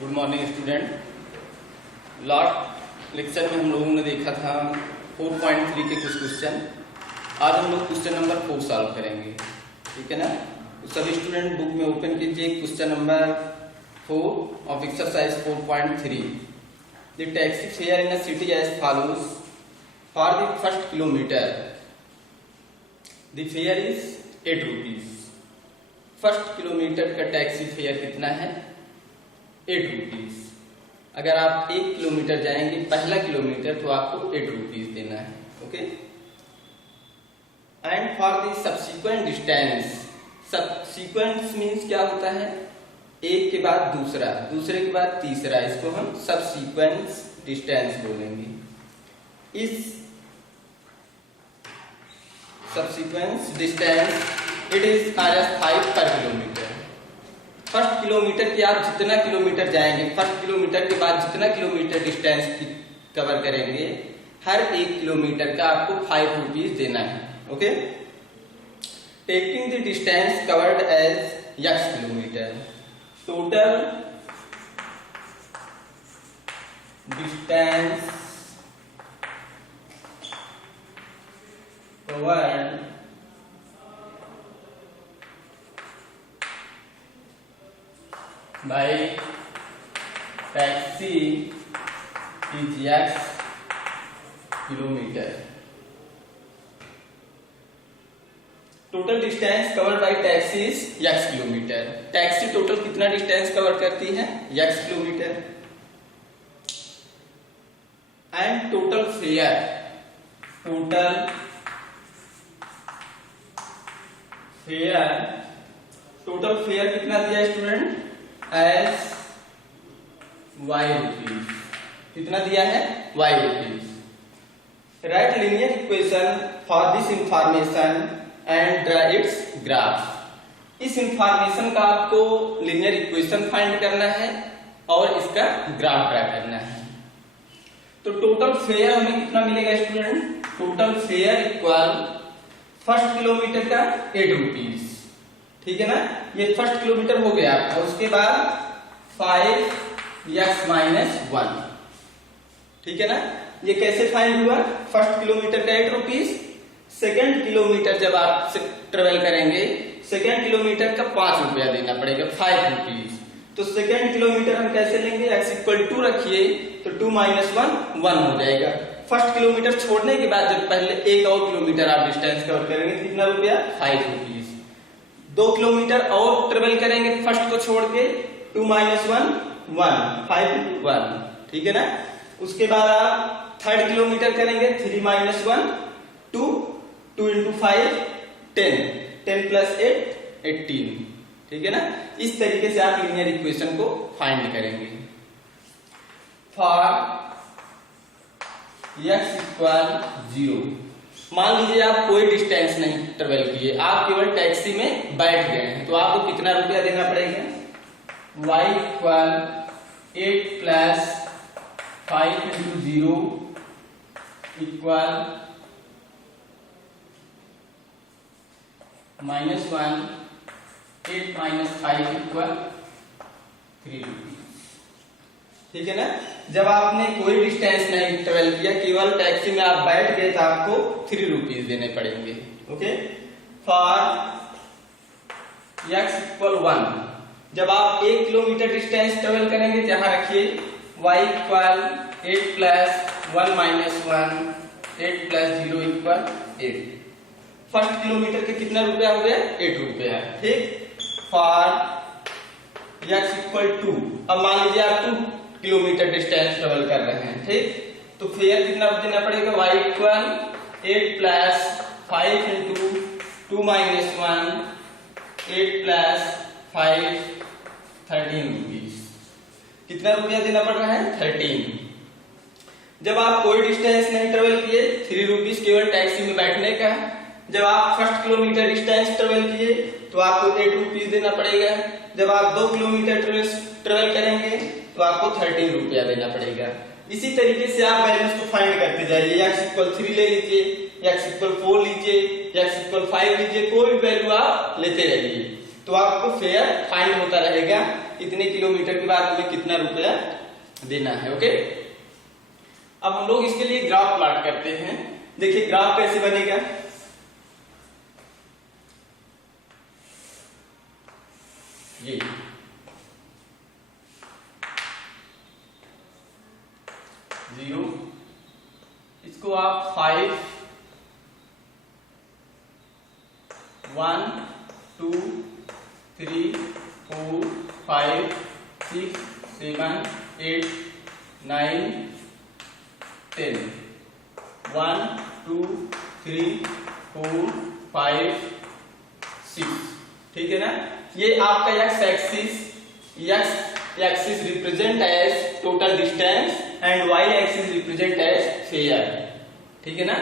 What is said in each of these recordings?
Good morning student. Last lecture में हम लोगों ने देखा था 4.3 के कुछ क्वेश्चन। आज हम लोग क्वेश्चन नंबर 4 सॉल्व करेंगे, ठीक है ना। तो सभी स्टूडेंट बुक में ओपन कीजिए question number 4 of exercise 4.3। The taxi fare in a city as follows. For the first kilometre the fare is 8 rupees. First kilometre का टैक्सी फेयर कितना है? 8 रुपीज। अगर आप 1 किलोमीटर जाएंगे पहला किलोमीटर तो आपको 8 रुपीज देना है, okay. And for the subsequent distance, subsequent means क्या होता है? एक के बाद दूसरा, दूसरे के बाद तीसरा, इसको हम सब्सिक्वेंस डिस्टेंस बोलेंगे। इस सब्सिक्वेंस डिस्टेंस इट इज -5 पर किलोमीटर। फर्स्ट किलोमीटर की आप जितना किलोमीटर जाएंगे, फर्स्ट किलोमीटर के बाद जितना किलोमीटर डिस्टेंस कवर करेंगे, हर 1 किलोमीटर का आपको 5 रुपीज देना है, okay. Taking the distance covered as x kilometre, total distance covered by taxi is x kilometre. Total distance covered by taxi is x kilometre. Taxi total कितना distance cover करती है? x kilometre. And total fare, total fare कितना दिया student? As y rupees. कितना दिया है? y rupees. Right linear equation for this information and draw it's graph. इस information का आपको लीनियर इक्वेशन फाइंड करना है और इसका ग्राफ ड्रा करना है। तो टोटल फेयर हमें कितना मिलेगा student? Total fair equal first kilometre का 8 रुपीज, ठीक है ना। ये फर्स्ट किलोमीटर हो गया और उसके बाद 5x-1, ठीक है ना। ये कैसे फाइंड हुआ? फर्स्ट किलोमीटर का 8 रुपीज। सेकेंड किलोमीटर जब आप ट्रेवल करेंगे, सेकेंड किलोमीटर का 5 रुपया देना पड़ेगा, 5 रुपीज। तो सेकेंड किलोमीटर हम कैसे लेंगे? x=2 रखिए तो 2 - 1 1 हो जाएगा। फर्स्ट किलोमीटर छोड़ने के बाद जब पहले 1 और किलोमीटर आप डिस्टेंस कवर करेंगे, कितना रुपया? 5 रुपीज। 2 किलोमीटर और ट्रेवल करेंगे फर्स्ट को छोड़ के, 2 - 1 1, 5 1, ठीक है ना। उसके बाद आप थर्ड किलोमीटर करेंगे, 3 - 1 2, 2 × 5 10, 10 + 8 18, ठीक है ना। इस तरीके से आप लीनियर इक्वेशन को फाइंड करेंगे। फॉर x = 0, मान लीजिए आप कोई डिस्टेंस नहीं ट्रेवल किए, आप केवल टैक्सी में बैठ गए हैं, तो आपको कितना रुपया देना पड़ेगा? y = 8 + 5 × 0 = -1, 8 - 5 = 3 रुपीज, ठीक है ना। जब आपने कोई डिस्टेंस नहीं ट्रेवल किया, केवल टैक्सी में आप बैठ गए, तो आपको 3 रुपीज देने पड़ेंगे, ओके। फॉर x = 1, जब आप 1 किलोमीटर डिस्टेंस ट्रेवल करेंगे, जहां रखिए y = 8 + 1 - 1, 8 + 0 = 8। फर्स्ट किलोमीटर के कितना रुपया हो गया? 8 रुपया, ठीक। फॉर x = 2, अब मान लीजिए आप 2 किलोमीटर डिस्टेंस ट्रेवल कर रहे हैं, ठीक। तो फेयर कितना देना पड़ेगा? y = 8 + 5 × 2 - 1, 8 + 5 13 rupees. कितना रुपया देना पड़ रहा है? 13। जब आप कोई डिस्टेंस नहीं ट्रेवल किए, 3 रुपीज केवल टैक्सी में बैठने का। जब आप फर्स्ट किलोमीटर डिस्टेंस ट्रेवल किए तो आपको 8 रुपीज देना पड़ेगा। जब आप 2 किलोमीटर ट्रेवल करेंगे तो आपको 13 रुपया देना पड़ेगा। इसी तरीके से आप वैल्यूज को फाइंड करते जाइए। x = 3 ले लीजिए, x = 4 लीजिए, x = 5 लीजिए, कोई भी वैल्यू आप लेते रहिए। तो आपको फेयर फाइंड होता रहेगा, इतने किलोमीटर के बाद हमें कितना रुपया देना है। ओके, अब हम लोग इसके लिए ग्राफ प्लॉट करते हैं। देखिए ग्राफ कैसे बनेगा। ये 0, इसको आप 5, 1, 2, 3, 4, 5, 6, 7, 8, 9, 10, 1, 2, 3, 4, 5, 6, ठीक है ना। ये आपका X axis represent as total distance and Y axis represent as fare, ठीक है ना।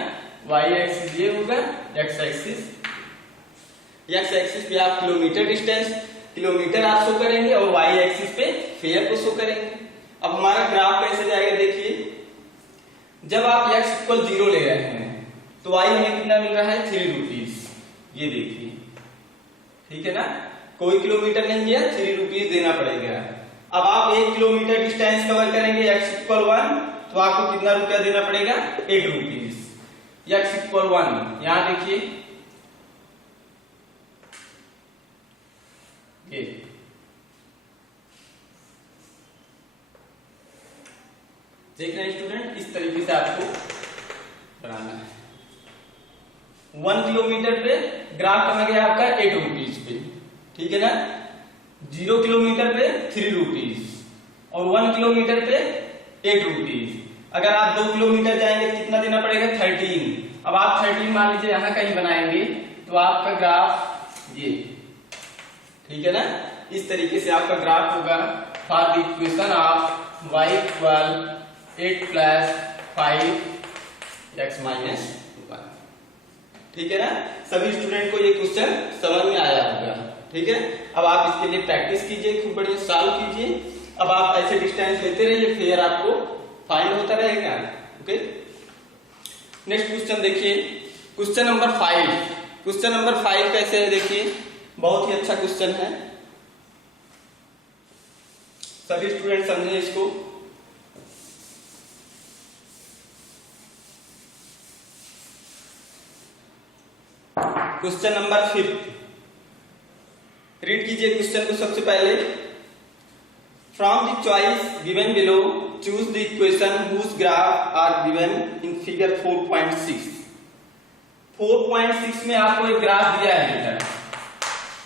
वाई एक्सिस ये होगा, एक्स एक्सिस पे आप किलोमीटर डिस्टेंस, किलोमीटर आप शो करेंगे और वाई एक्सिस पे फेयर को शो करेंगे। अब हमारा ग्राफ कैसे जाएगा, देखिए जब आप x इक्वल 0 ले रहे हैं तो y हमें कितना मिल रहा है, 3 रुपीज, ये देखिए, ठीक है ना। कोई किलोमीटर नहीं है, 3 रुपीज देना पड़ेगा। अब आप 1 किलोमीटर डिस्टेंस कवर करेंगे x इक्वल 1 तो आपको कितना रुपया देना पड़ेगा, 8 रुपीज। x इक्वल 1 यहां देखिए, ये देखना स्टूडेंट, इस तरीके से आपको बनाना है। 1 किलोमीटर पे ग्राफ बना गया आपका 8 रुपीज पे, ठीक है ना। 0 किलोमीटर पे 3 रुपीज और 1 किलोमीटर पे 8 रुपीज। अगर आप 2 किलोमीटर जाएंगे कितना देना पड़ेगा, 13। अब आप 13 मान लीजिए यहाँ कहीं बनाएंगे तो आपका ग्राफ ये, ठीक है ना, इस तरीके से आपका ग्राफ होगा। For the equation of y equal 8 plus 5x minus 1, ठीक है ना। सभी स्टूडेंट को ये क्वेश्चन समझ में आया होगा, ठीक है। अब आप इसके लिए प्रैक्टिस कीजिए, खूब बढ़िया सॉल्व कीजिए। अब आप ऐसे डिस्टेंस लेते रहिए, फिर आपको फाइंड होता रहेगा। ओके, नेक्स्ट क्वेश्चन देखिए, क्वेश्चन नंबर 5। क्वेश्चन नंबर 5 कैसे है, देखिए बहुत ही अच्छा क्वेश्चन है, सभी स्टूडेंट समझे इसको। क्वेश्चन नंबर 5, रीड कीजिए क्वेश्चन को सबसे पहले। From the choice given below choose the equation whose graph are given in figure 4.6। 4.6 में आपको एक ग्राफ दिया है बेटा,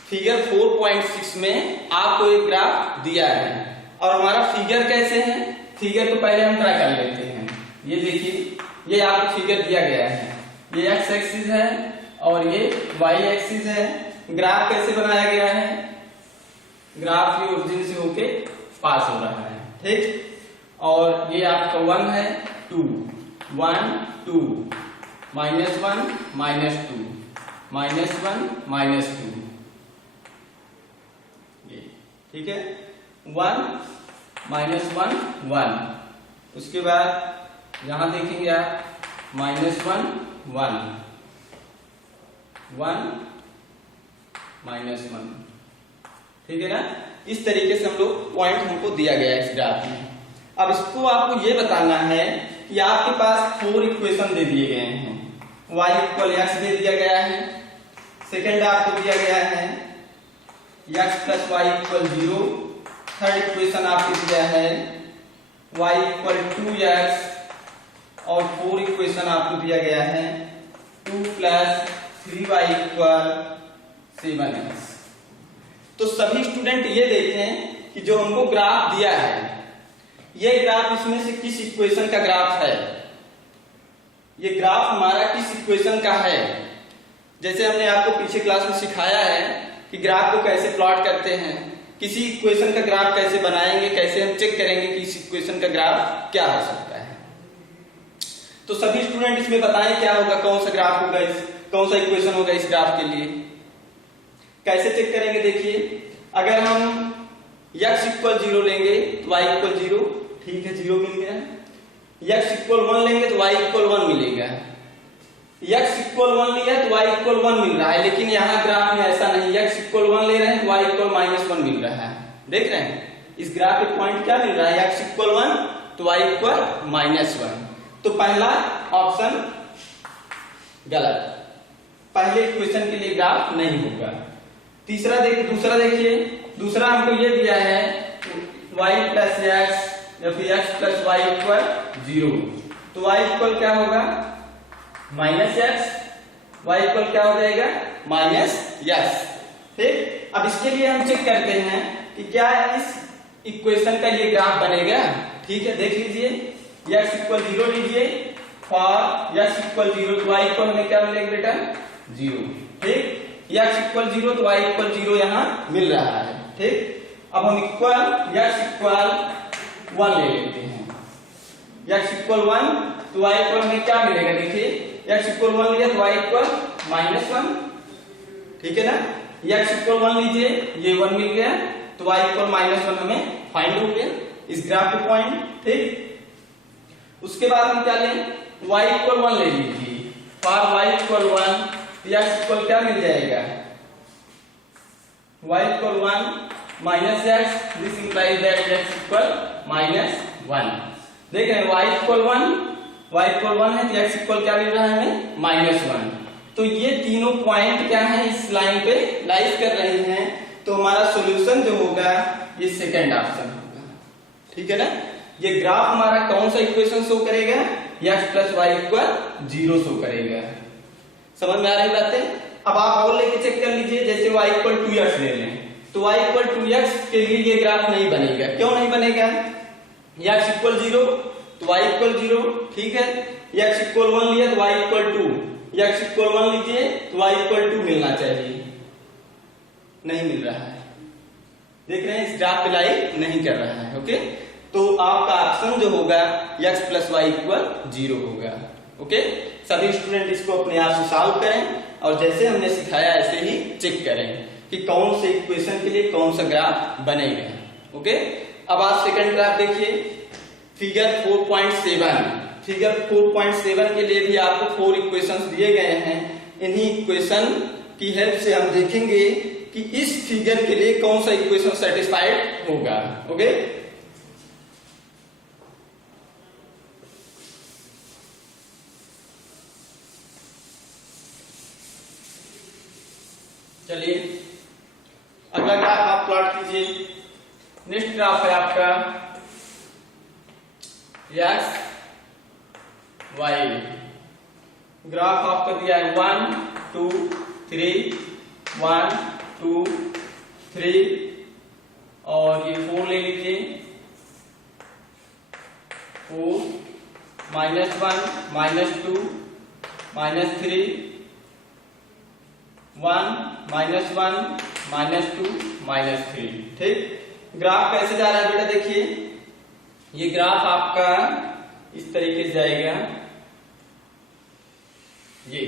फिगर 4.6 में आपको एक ग्राफ दिया है और हमारा फिगर कैसे है, फिगर को पहले हम ट्राई कर लेते हैं। ये देखिए, ये आपको फिगर दिया गया है, ये एक्स एक्सिस है और ये वाई एक्सिस है। ग्राफ कैसे बनाया गया है, ग्राफ की ओरिजिन से होके पास हो रहा है, ठीक। और ये आपका 1 है, 2, 1, 2, -1, -2, -1, -2, ये ठीक है। 1, -1, 1, उसके बाद यहां देखेंगे आप -1, 1, 1, -1, ठीक है ना। इस तरीके से हम लोग पॉइंट हमको दिया गया है इस ग्राफ में। अब इसको आपको ये बताना है कि आपके पास 4 इक्वेशन दे दिए गए हैं। y इक्वल x दे दिया गया है, सेकेंड आपको दिया गया है x plus Y equal 0, third equation आपको दिया है y इक्वल 2x और फोर्थ इक्वेशन आपको दिया गया है 2 प्लस 3y इक्वल 7x। तो सभी स्टूडेंट ये देखें कि जो हमको ग्राफ दिया है, ये ग्राफ इसमें से किस इक्वेशन का ग्राफ है, ये ग्राफ हमारा किस इक्वेशन का है। जैसे हमने आपको पीछे क्लास में सिखाया है कि ग्राफ को कैसे प्लॉट करते हैं, किसी इक्वेशन का ग्राफ कैसे बनाएंगे, कैसे हम चेक करेंगे कि इस इक्वेशन का ग्राफ क्या हो सकता है। तो सभी स्टूडेंट इसमें बताएं क्या होगा, कौन सा ग्राफ होगा, कौन सा इक्वेशन होगा इस ग्राफ के लिए। कैसे चेक करेंगे, देखिए अगर हम x इक्वल 0 लेंगे तो y इक्वल 0, ठीक है 0 मिल गया। x इक्वल 1 लेंगे तो y इक्वल 1 मिलेगा, x इक्वल 1 लिया तो y इक्वल 1 मिल रहा है, लेकिन यहाँ ग्राफ में ऐसा नहीं, x इक्वल 1 ले रहे हैं तो y इक्वल -1 मिल रहा है। देख रहे हैं इस ग्राफ पे पॉइंट क्या मिल रहा है, x इक्वल 1 तो y इक्वल -1। तो पहला ऑप्शन गलत, पहले इक्वेशन के लिए ग्राफ नहीं होगा। दूसरा देखिए, दूसरा हमको ये दिया है y प्लस x या फिर x प्लस y इक्वल 0, तो y इक्वल क्या होगा -x, y इक्वल क्या हो जाएगा -x। ठीक, अब इसके लिए हम चेक करते हैं कि क्या इस इक्वेशन का ये ग्राफ बनेगा। ठीक है, देख लीजिए x इक्वल 0 लीजिए, फॉर x इक्वल 0 तो y इक्वल हमें क्या मिलेगा बेटा 0। ठीक, x इक्वल 0 तो y इक्वल 0 यहाँ मिल रहा है। ठीक, अब हम x इक्वल 1 ले लेते हैं, x इक्वल 1 तो y इक्वल हमें क्या मिलेगा, देखिए x इक्वल 1 लिया तो y इक्वल -1। ठीक है ना, x इक्वल 1 लीजिए, ये 1 मिल गया तो y इक्वल -1 हमें फाइंड हो गया इस ग्राफ पे पॉइंट। ठीक, उसके बाद हम क्या लें, y इक्वल 1 ले लीजिए, for y equal 1 x equal क्या मिल जाएगा y equal 1 -x, this implies that x equal -1। देख रहे हैं y इक्वल 1 है तो x इक्वल क्या मिल रहा है हमें -1। तो ये तीनों पॉइंट क्या है इस लाइन पे लाइज कर रहे हैं, तो हमारा सॉल्यूशन जो होगा ये सेकंड ऑप्शन होगा। ठीक है ना, ये ग्राफ हमारा कौन सा इक्वेशन शो करेगा, x plus y equal 0 show करेगा। समझ में आ रही बातें। अब आप और लेके चेक कर लीजिए, जैसे y इक्वल 2x ले लें तो y इक्वल 2x के लिए ये ग्राफ नहीं बनेगा। क्यों नहीं बनेगा, x इक्वल 0 तो y इक्वल 0। ठीक है, x इक्वल 1 लिया तो y इक्वल 2, x इक्वल 1 लीजिए तो y इक्वल 2 मिलना चाहिए, नहीं मिल रहा है। देख रहे हैं इस ग्राफ पे लाइक नहीं कर रहा है। ओके, तो आपका ऑप्शन जो होगा x प्लस y इक्वल 0 होगा। ओके, सभी स्टूडेंट इसको अपने आप से सॉल्व करें और जैसे हमने सिखाया ऐसे ही चेक करें कि कौन से इक्वेशन के लिए कौन सा ग्राफ बनेगा। ओके, अब आप सेकंड ग्राफ देखिए, फिगर 4.7। फिगर 4.7 के लिए भी आपको 4 इक्वेशंस दिए गए हैं। इन्हीं इक्वेशन की हेल्प से हम देखेंगे कि इस फिगर के लिए कौन सा इक्वेशन सेटिस्फाइड होगा। ओके, चलिए अगला ग्राफ आप प्लॉट कीजिए। नेक्स्ट ग्राफ है आपका x y, ग्राफ आपका दिया है 1 2 3 1 2 3 और ये 4 ले लीजिए, 4 -1 -2 -3 1 -1 -2 -3। ठीक, ग्राफ कैसे जा रहा है बेटा, देखिए ये ग्राफ आपका इस तरीके से जाएगा, ये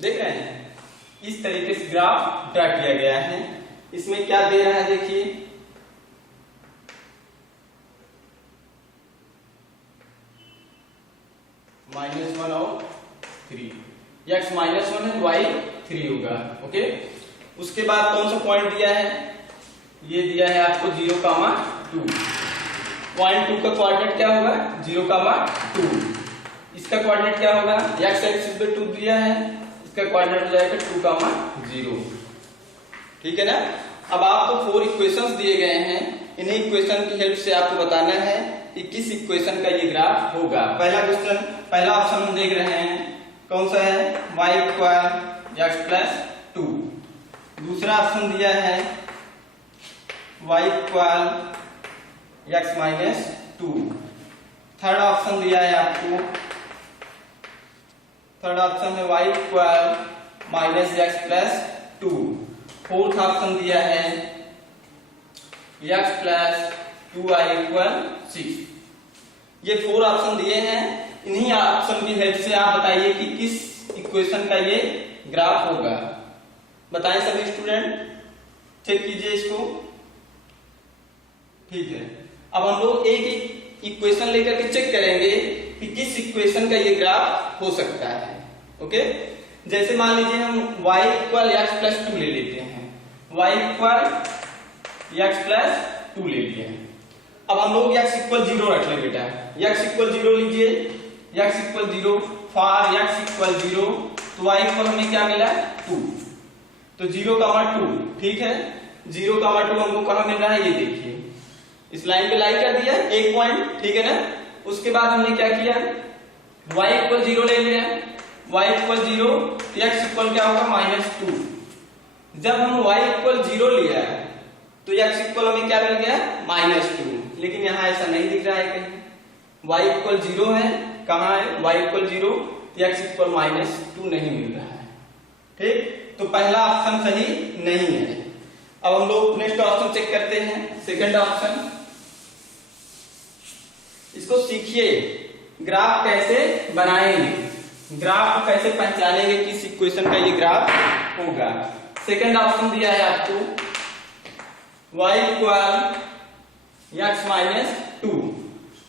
देख रहे हैं इस तरीके से ग्राफ ड्रा किया गया है। इसमें क्या दे रहा है देखिए, -1 और 3, x -1 है y 3 होगा। ओके, उसके बाद कौन सा पॉइंट दिया है, ये दिया है आपको 0,2। पॉइंट 2 का कोऑर्डिनेट क्या होगा 0,2। इसका कोऑर्डिनेट क्या होगा, x एक्सिस पे 2 दिया है, इसका कोऑर्डिनेट हो जाएगा 2,0। ठीक है ना। अब आपको 4 इक्वेशंस दिए गए हैं, इन्हीं इक्वेशन की हेल्प से आपको बताना है कि किस इक्वेशन का ये ग्राफ होगा। पहला ऑप्शन हम देख रहे हैं कौन सा है, y इक्वल x प्लस 2। दूसरा ऑप्शन दिया है y equal x minus 2। Third option दिया है आपको, थर्ड ऑप्शन है y equal minus x plus 2। Fourth option दिया है x प्लस 2y इक्वल 6। ये 4 ऑप्शन दिए हैं, इन्हीं ऑप्शन की हेल्प से आप बताइए कि किस इक्वेशन का ये ग्राफ होगा। बताएं सभी स्टूडेंट, चेक कीजिए इसको। ठीक है, अब हम लोग एक इक्वेशन लेकर के चेक करेंगे कि किस इक्वेशन का ये ग्राफ हो सकता है। ओके, जैसे मान लीजिए हम y इक्वल एक्स प्लस 2 ले लेते हैं, y इक्वल एक्स प्लस 2 ले लिए हैं। अब हम लोग x इक्वल 0 रख ले बेटा, x इक्वल 0 लीजिए, x equal 0 for x equal 0, तो y इक्वल हमें क्या मिला 2, तो 0 का 2, ठीक है, 0 का 2 हमको कहां मिल रहा है, ये देखिए इस लाइन पे लाई कर दिया एक पॉइंट, ठीक है ना। उसके बाद हमने क्या किया, y इक्वल 0 ले लिया, y इक्वल 0, x इक्वल क्या होगा -2। जब हम y इक्वल 0 लिया तो x इक्वल हमें क्या मिल गया -2, लेकिन यहाँ ऐसा नहीं दिख रहा है कहीं, y इक्वल 0 है, कहाँ है y इक्वल 0, x इक्वल -2 नहीं मिल रहा है, ठीक, तो पहला ऑप्शन सही नहीं है। अब हम लोग नेक्स्ट ऑप्शन चेक करते हैं, सेकंड ऑप्शन। इसको सीखिए, ग्राफ कैसे बनाएंगे, ग्राफ को कैसे पहचानेंगे किस इक्वेशन का ये ग्राफ होगा। सेकंड ऑप्शन दिया है आपको y equal x minus 2,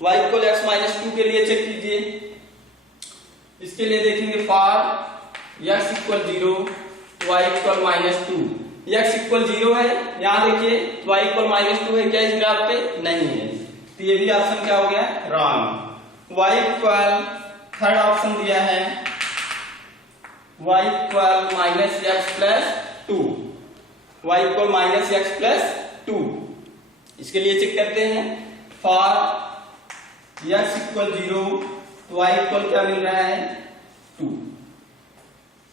y equal x minus 2 के लिए चेक कीजिए। इसके लिए देखेंगे for x equal 0, y equal -2, x equal 0 है, यहाँ देखिए y इक्वल -2 है क्या इस ग्राफ पे, नहीं है, तो ये भी ऑप्शन क्या हो गया wrong. y equal, third option दिया है y equal -x plus 2, y equal -x plus 2, इसके लिए चेक करते हैं फॉर x इक्वल 0, तो y इक्वल क्या मिल रहा है 2,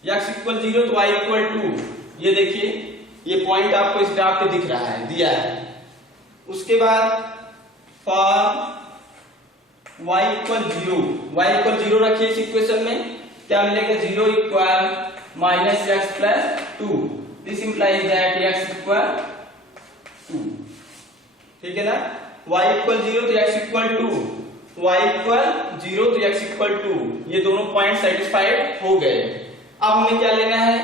x इक्वल 0 तो y इक्वल 2, ये देखिए ये पॉइंट आपको इस ग्राफ पे दिख रहा है, दिया है। उसके बाद for y equal 0, y equal 0 रखिए इस इक्वेशन में, क्या मिलेगा 0 equal -x plus 2, this implies that x equal 2, ठीक है ना। y इक्वल 0 तो x इक्वल 2, y इक्वल 0 तो x इक्वल 2, ये दोनों पॉइंट सेटिस्फाइड हो गए। अब हमें क्या लेना है,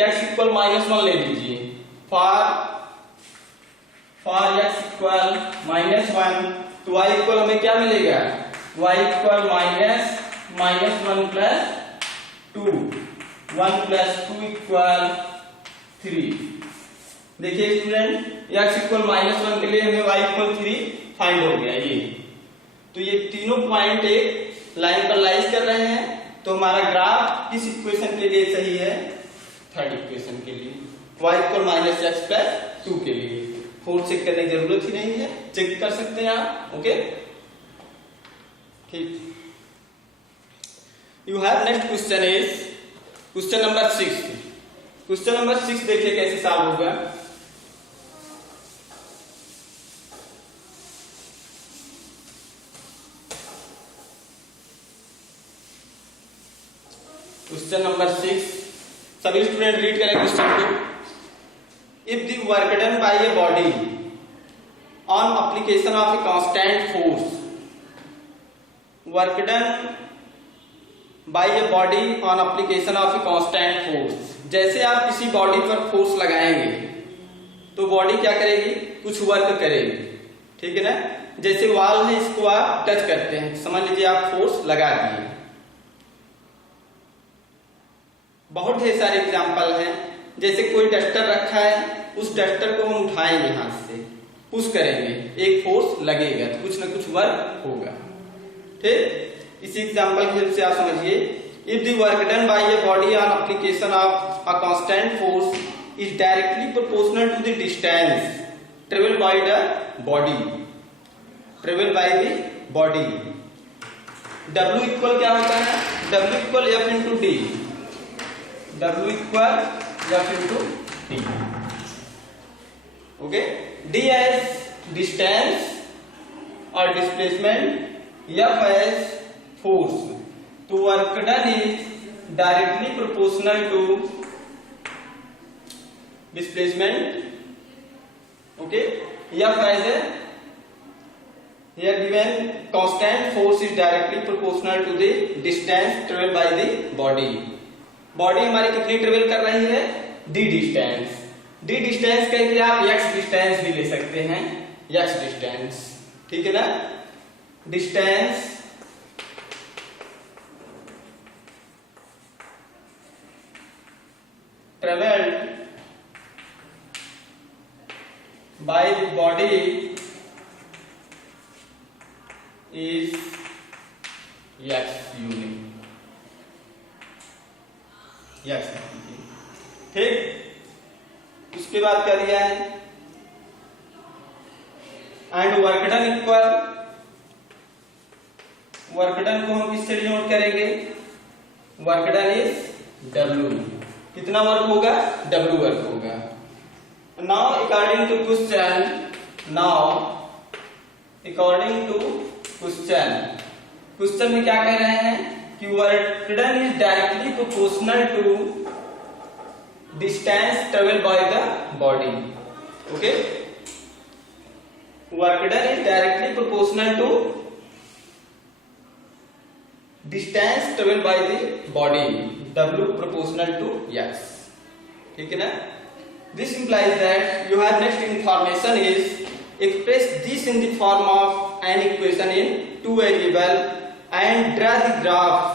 x इक्वल -1 ले लीजिए, फॉर x इक्वल -1, तो y इक्वल हमें क्या मिलेगा, y equal -1 plus 2, 1 plus 2 equal 3। देखिए स्टूडेंट, x इक्वल -1 के लिए हमें y इक्वल 3 फाइंड हो गया ये, तो ये तीनों पॉइंट एक लाइन पर लाइज कर रहे हैं, तो हमारा ग्राफ किस इक्वेशन के लिए सही है, थर्ड इक्वेशन के लिए, y इक्वल -x प्लस 2 के लिए। फोर्थ चेक करने की जरूरत ही नहीं है, चेक कर सकते हैं आप, ओके, ठीक। You have next question is question number 6। Question number 6 देखिए कैसे सॉल्व होगा। क्वेश्चन नंबर 6, सभी स्टूडेंट रीड करें क्वेश्चन को। If the work done by a body on application of a constant force, work done by a body on application of a constant force, जैसे आप किसी body पर force लगाएंगे तो body क्या करेगी, कुछ वर्क करेगी, ठीक है ना। जैसे वॉल है, इसको आप टच करते हैं, समझ लीजिए आप फोर्स लगा दिए। बहुत ढेर सारे एग्जाम्पल हैं, जैसे कोई डस्टर रखा है, उस डस्टर को हम उठाएंगे हाथ से, पुश करेंगे, एक फोर्स लगेगा, तो कुछ ना कुछ वर्क होगा, ठीक। इसी एग्जाम्पल की हेल्प से आप समझिए, if the work done by a body on application of a constant force is directly proportional to the distance travel by the body, travel by the body. W equal क्या होता है, W equal F into D, W equal F into D, okay. D as distance और displacement, F as force, तो work done is directly proportional to displacement, okay. F as a here given constant force is directly proportional to the distance traveled by the body। Body हमारी कितनी travel कर रही है, d distance, d distance कह के आप x distance भी ले सकते हैं, x डिस्टेंस, ठीक है ना। Distance traveled by the body is x unit। x ठीक, उसके बाद क्या दिया है, and work done equal, work done को हम किससे डिनोट करेंगे, वर्क डन इज W। कितना वर्क होगा, W वर्क होगा। Now according to question, question में क्या कह रहे हैं कि work done is directly proportional to distance travel by the body. Okay, work done is directly proportional to distance travel by the body, W proportional to x। ठीक है ना। This implies that you have next information is express this in the form of an equation in two variable and draw the graph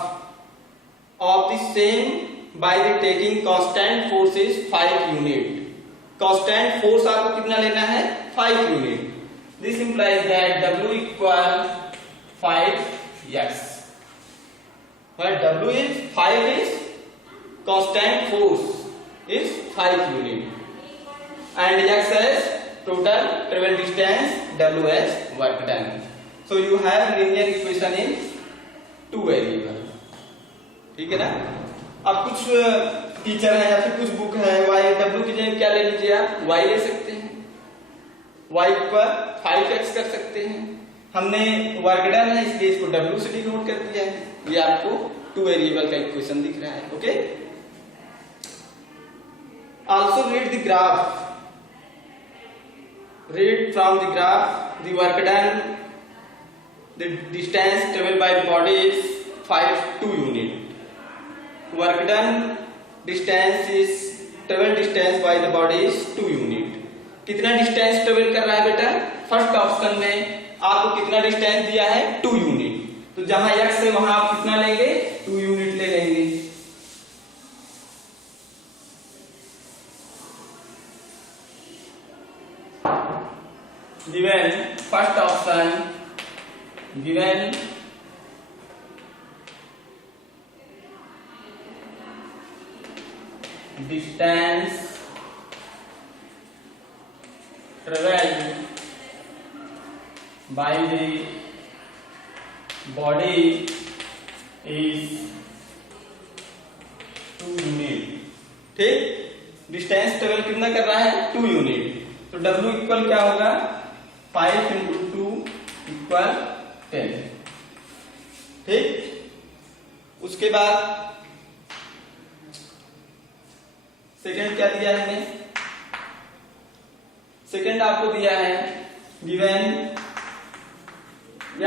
of the same by the taking constant force is 5 unit। constant force आपको कितना लेना है, 5 unit। This implies that W equal 5x, where W is 5 is constant force is 5 unit and x as total travel distance, W as work done। So you have linear equation in two variable। ठीक है ना। अब कुछ teacher है या फिर कुछ book है, y W की जगह क्या ले लीजिए आप, y ले सकते हैं, y पर 5x कर सकते हैं। हमने वर्क डन है इसलिए इसको W से डिनोट कर दिया है। ये आपको टू वेरिएबल का इक्वेशन दिख रहा है। Okay, also read the graph, read from the graph the work done, the distance traveled by the body is 2 unit, work done distance is travel distance by the body is 2 unit। कितना distance travel कर रहा है बेटा, first option में आपको कितना distance दिया है, 2 यूनिट। तो जहां x है वहां आप कितना लेंगे, 2 यूनिट ले लेंगे। Given first option, given distance traveled by the body is 2 unit. ठीक, डिस्टेंस ट्रेवल कितना कर रहा है, 2 यूनिट। तो W इक्वल क्या होगा, 5 into 2 इक्वल 10। ठीक, उसके बाद सेकंड क्या दिया है हमने, सेकंड आपको दिया है given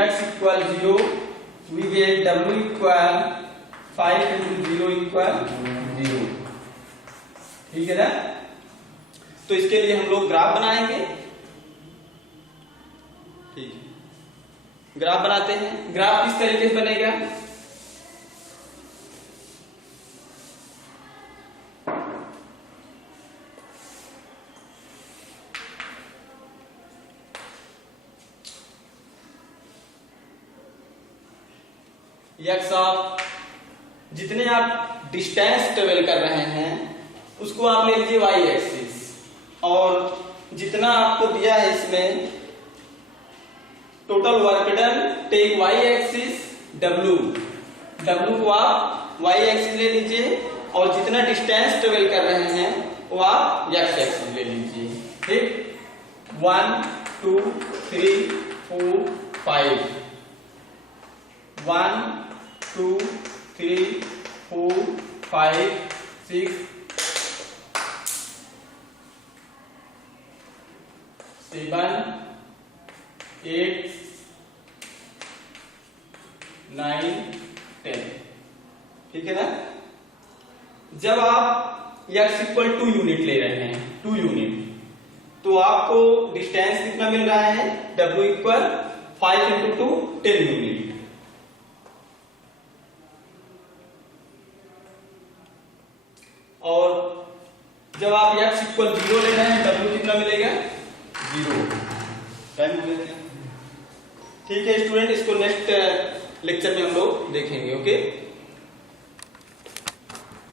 x equal 0, we get W equal 5 into 0 equal 0। ठीक है ना। तो इसके लिए हम लोग ग्राफ बनाएंगे। ठीक है, ग्राफ बनाते हैं। ग्राफ किस तरीके से बनेगा, x ऑफ जितने आप डिस्टेंस ट्रेवल कर रहे हैं उसको आप ले लीजिए y एक्सिस, और जितना आपको दिया है इसमें total work done take y axis W को आप y एक्सिस ले लीजिए, और जितना डिस्टेंस ट्रेवल कर रहे हैं वो आप x एक्सिस ले लीजिए। ठीक, 1 2 3 4 5, 1 2 3 4 5 6 7 8 9 10। ठीक है ना। जब आप x इक्वल 2 यूनिट ले रहे हैं, 2 यूनिट, तो आपको डिस्टेंस कितना मिल रहा है, W इक्वल 5 into 2 10 यूनिट। और जब आप x इक्वल 0 ले रहे हैं w कितना मिलेगा 0। टाइम हो गया क्या? ठीक है स्टूडेंट, इसको नेक्स्ट लेक्चर में हम लोग देखेंगे। ओके।